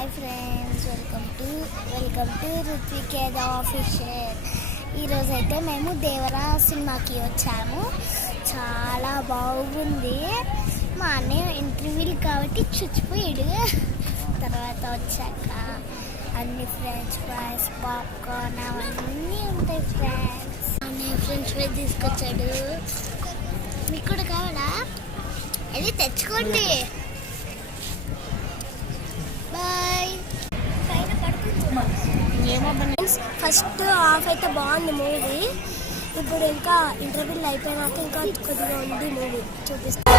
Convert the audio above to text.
Hi friends, welcome to రుత్వికేద official. ఈరోజు అయితే మేము దేవరా సినిమాకి వచ్చాము. చాలా బాగుంది. మా అన్నయ్య ఇంటర్వ్యూలు కాబట్టి చచ్చిపోయాడు. తర్వాత వచ్చాక అన్ని ఫ్రెంచ్ ఫ్రైస్, పాప్కార్న్ అవన్నీ ఉంటాయి ఫ్రెండ్స్. అన్నయ్య ఫ్రెంచ్ ఫ్రైస్ తీసుకొచ్చాడు. మీకు కూడా కావాలా? అది తెచ్చుకోండి. బాయ్. ఫస్ట్ హాఫ్ అయితే బాగుంది మూవీ. ఇప్పుడు ఇంకా ఇంటర్వ్యూలు అయిపోయినాక ఇంకా కొద్దిగా ఉంది మూవీ చూపిస్తాను.